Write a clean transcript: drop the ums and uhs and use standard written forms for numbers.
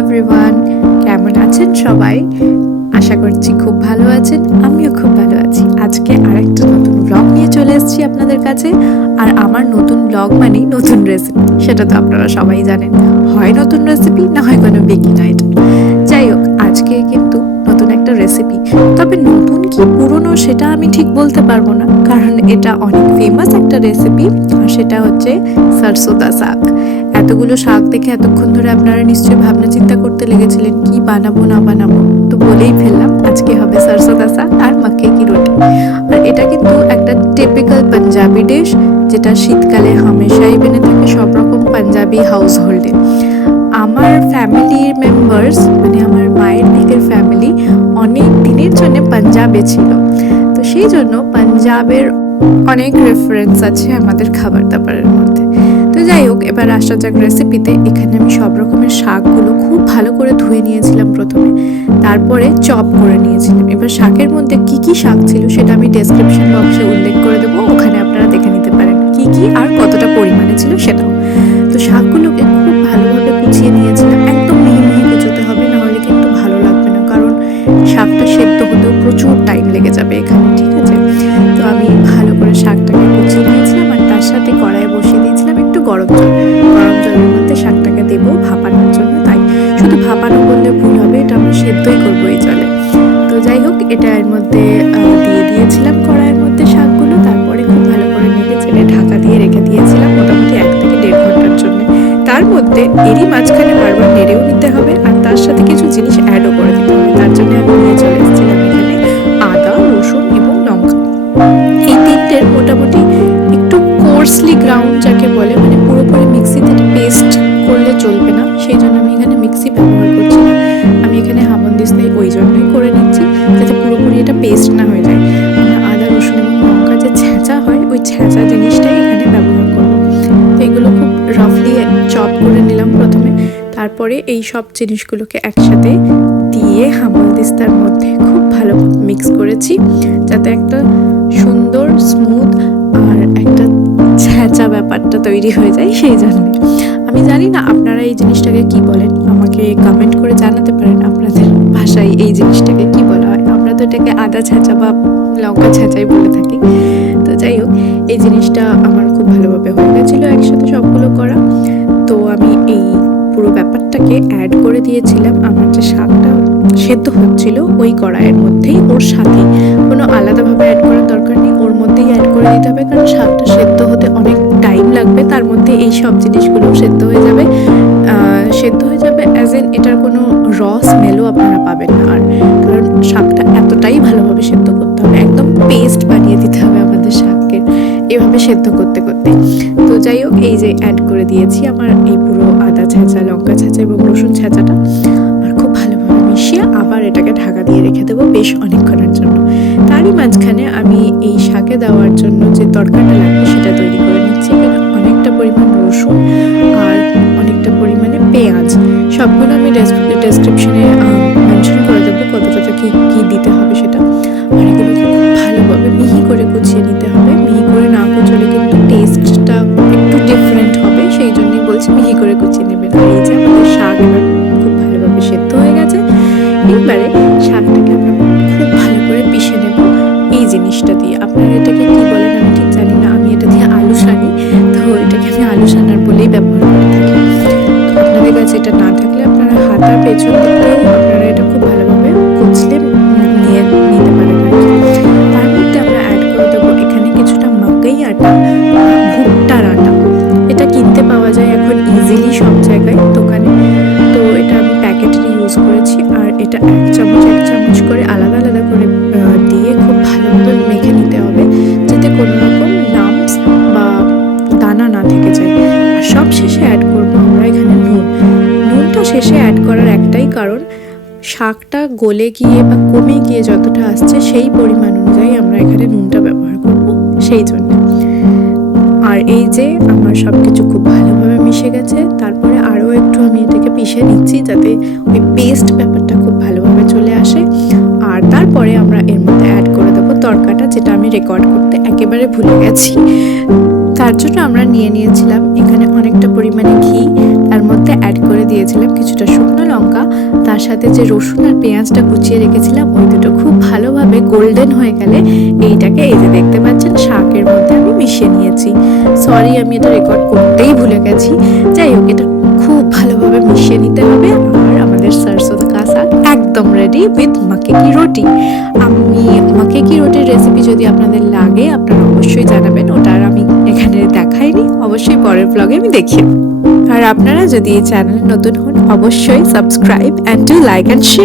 Everyone, কেমন আছেন সবাই? আশা করছি খুব ভালো আছেন। আমিও খুব ভালো আছি। আজকে আরেকটা নতুন ব্লগ নিয়ে চলে এসেছি আপনাদের কাছে। আর আমার নতুন ব্লগ মানেই নতুন রেসিপি, সেটা তো আপনারা সবাই জানেন। হয় নতুন রেসিপি, না হয় কোনো বেকিং আইটেম। যাই হোক, আজকে কিন্তু নতুন একটা রেসিপি। তবে নতুন কি পুরনো সেটা আমি ঠিক বলতে পারবো না, কারণ এটা অনেক ফেমাস একটা রেসিপি। আর সেটা হচ্ছে সরসো দা শাক। এতগুলো শাক দেখে এতক্ষণ ধরে আপনারা নিশ্চয়ই ভাবনা চিন্তা করতে লেগেছিলেন কি বানাবো না বানাবো। তো বলেই ফেললাম, আজকে হবে সরসো দা শাক আর মাক্কে কি রুটি। আর এটা কিন্তু একটা টিপিক্যাল পাঞ্জাবি ডিশ, যেটা শীতকালে হামেশাই বেনে থাকে সব রকম পাঞ্জাবি হাউস হোল্ডে। আমার ফ্যামিলির মেম্বার্স, মানে আমার মায়ের দিকের ফ্যামিলি অনেক দিনের জন্য পাঞ্জাবে ছিল। তো সেই জন্য পাঞ্জাবের অনেক রেফারেন্স আছে আমাদের খাবার দাবারের মধ্যে। তো যাই হোক, এবার আসা যাক রেসিপিতে। এখানে আমি সব রকমের শাকগুলো খুব ভালো করে ধুয়ে নিয়েছিলাম প্রথমে, তারপরে চপ করে নিয়েছিলাম। এবার শাকের মধ্যে কি কি শাক ছিল সেটা আমি ডেসক্রিপশন বক্সে উল্লেখ করে দেবো, ওখানে আপনারা দেখে নিতে পারেন কি কি আর কতটা পরিমাণে ছিল সেটাও। তো শাকগুলোকে খুব ভালোভাবে কুচিয়ে নিয়েছিলাম। একদম মিহি মিহি কুচোতে হবে, নাহলে কিন্তু ভালো লাগবে না, কারণ শাকটা সেদ্ধ হতেও প্রচুর টাইম লেগে যাবে এখানে, ঠিক আছে? তো আমি ভালো করে শাকটাকে কুচিয়ে নিয়েছিলাম, আর তার সাথে কড়াইয়ে বসিয়ে দিয়েছিলাম একটু গরম জল। গরম জলের মধ্যে শাকটাকে দেবো ভাপানোর জন্য। তাই শুধু ভাপানো বললে ভুল হবে, এটা আমরা সেদ্ধই করবো এই জলে। তো যাই হোক, এটা এর মধ্যে দিয়ে দিয়েছিলাম কড়াইয়ের মধ্যে শাকগুলো। তারপরে খুব ভালো করে নেড়ে চেড়ে ঢাকা দিয়ে রেখে দিয়েছিলাম মোটামুটি 1 থেকে 1.5 ঘন্টার জন্য। তার মধ্যে এরই মাঝখানে বারবার নেড়েও নিতে হবে, আর তার সাথে কিছু জিনিস অ্যাডও করে দিতে হবে। তার জন্য আমি নিয়ে চলে এসেছিলাম এখানে আদা, রসুন এবং লঙ্কা। এই তিনটের মোটামুটি একটু কোর্সলি গ্রাউন্ড যাকে বলে, মানে পুরোপুরি মিক্সিতে পেস্ট করলে চলবে না, সেই জন্য আমি এখানে মিক্সি ব্যবহার করছি না। আমি এখানে হামানদিস্তায় ওই জন্যই করে নিচ্ছি, যাতে পুরোপুরি এটা পেস্ট না হয়ে যায়। আমরা আদা, রসুন এবং লঙ্কা যে ছেঁচা হয়, ওই ছেঁচা জিনিসটাই এখানে ব্যবহার করবো। তো এগুলো খুব রাফলি চপ করে নিলাম প্রথমে। তারপরে এই সব জিনিসগুলোকে একসাথে দিয়ে হামানদিস্তার মধ্যে খুব ভালো মিক্স করেছি, যাতে একটা সুন্দর স্মুথ আর একটা ছেঁচা ব্যাপারটা তৈরি হয়ে যায়। সেই জন্য আমি জানি না আপনারা এই জিনিসটাকে কি বলেন, আমাকে কমেন্ট করে জানাতে পারেন আপনাদের ভাষায় এই জিনিসটাকে কি বলা হয়। আমরা তো এটাকে আদা ছেঁচা বা লঙ্কা ছেঁচাই বলে থাকি। তো যাই হোক, এই জিনিসটা আমার খুব ভালোভাবে হয়ে গেছিলো একসাথে সবগুলো করা। তো আমি এই পুরো ব্যাপারটাকে অ্যাড করে দিয়েছিলাম আমার যে শাকটা সেদ্ধ হচ্ছিল ওই কড়াইয়ের মধ্যেই, ওর সাথে কোনো আলাদাভাবে অ্যাড করার দরকার নেই, ওর মধ্যেই অ্যাড করে দিতে হবে, কারণ শাকটা সেদ্ধ হতে অনেক টাইম লাগবে। তার মধ্যে এই সব জিনিসগুলো সেদ্ধ হয়ে যাবে, অ্যাজ ইন এটার কোনো র স্মেলও আপনারা পাবেন না। আর কারণ শাকটা এতটাই ভালোভাবে সেদ্ধ করতে হবে, একদম পেস্ট বানিয়ে দিতে হবে আমাদের শাককে এভাবে সেদ্ধ করতে করতে। তো যাই হোক, এই যে অ্যাড করে দিয়েছি আমার এই পুরো আদা ছেঁচা, লঙ্কা ছেঁচা এবং রসুন ছেঁচাটা, আর খুব ভালোভাবে মিশিয়ে আবার এটাকে ঢাকা দিয়ে রেখে দেবো বেশ অনেকক্ষণের জন্য। তারই মাঝখানে আমি এই শাকে দেওয়ার জন্য যে তরকাটা লাগবে সেটা তৈরি করে নিচ্ছি। এখানে অনেকটা পরিমাণ রসুন আর অনেকটা পরিমাণে পেঁয়াজ, সবগুলো আমি ডেসক্রিপশনে মেনশন করে দেবো কতটা কি কি দিতে হবে সেটা। আর এগুলো খুব ভালোভাবে মিহি করে কুচিয়ে নিতে হবে। মিহি করে না কুচলে কিন্তু টেস্টটা একটু ডিফারেন্ট হবে, সেই জন্যই বলছি মিহি করে কুচিয়ে নেবেন। আর এই যে আমাদের শাক এবার খুব ভালোভাবে সেদ্ধ হয়ে গেছে, এবারে শাকটাকে আমরা খুব ভালো করে পিষে নেব এই জিনিসটা দিয়ে। আপনারা এটাকে কি বলেন আমি ঠিক জানি না, আমি এটা দিয়ে আলু সানি, তো এটাকে আমি আলু সানার বলেই ব্যবহার করে থাকি। তো আপনাদের কাছে এটা না থাকলে আপনারা হাতার পেছন দিকেও আপনারা এটা খুব ভালোভাবে কুচলে নিয়ে নিতে পারেন আর কি। তার মধ্যে আমরা অ্যাড করে দেবো এখানে কিছুটা মাকাই আটা, ভুট্টার আটা। এটা কিনতে পাওয়া যায় এখন ইজিলি সব জায়গায় দোকানে। তো এটা আমি প্যাকেটের ইউজ করেছি, আর এটা 1 চামচ করে আলাদা আলাদা করে দিয়ে খুব ভালোভাবে মেখে নিতে হবে, যাতে কোনো রকম লাম্পস বা দানা না থেকে যায়। আর সব শেষে অ্যাড করবো আমরা এখানে নুনটা শেষে অ্যাড করার একটাই কারণ, শাকটা গলে গিয়ে বা কমে গিয়ে যতটা আসছে সেই পরিমাণ অনুযায়ী আমরা এখানে নুনটা ব্যবহার করব, সেই জন্য। আর এই যে আমার সব কিছু খুব ভালোভাবে মিশে গেছে, তারপরে আরও একটু আমি এটাকে পিষে নিচ্ছি যাতে ওই পেস্ট ব্যাপারটা খুব ভালোভাবে চলে আসে। আর তারপরে আমরা এর মধ্যে অ্যাড করে দেবো তরকাটা, যেটা আমি রেকর্ড করতে একেবারে ভুলে গেছি। তার জন্য আমরা নিয়ে নিয়েছিলাম এখানে অনেকটা পরিমাণে ঘি, তার মধ্যে অ্যাড করে দিয়েছিলাম কিছুটা শুকনো লঙ্কা, তার সাথে যে রসুন আর পেঁয়াজটা কুচিয়ে রেখেছিলাম ওই দুটো খুব ভালোভাবে গোল্ডেন হয়ে গেলে এইটাকে এই যে দেখতে পাচ্ছেন শাকের মধ্যে আমি মিশিয়ে নিয়েছি। সরি, আমি এটা রেকর্ড করতেই ভুলে গেছি। যাই হোক, এটা খুব ভালোভাবে মিশিয়ে নিতে হবে। আর আমাদের সরসোঁ কা শাক একদম রেডি উইথ মাকে কি রুটি। আমি মাকে কি রুটির রেসিপি যদি আপনাদের লাগে আপনারা অবশ্যই জানাবেন, ওটা আর আমি এখানে দেখাইনি, অবশ্যই পরের ব্লগে আমি দেখিয়ে। আর আপনারা যদি এই চ্যানেল নতুন হন অবশ্যই subscribe and do like and share.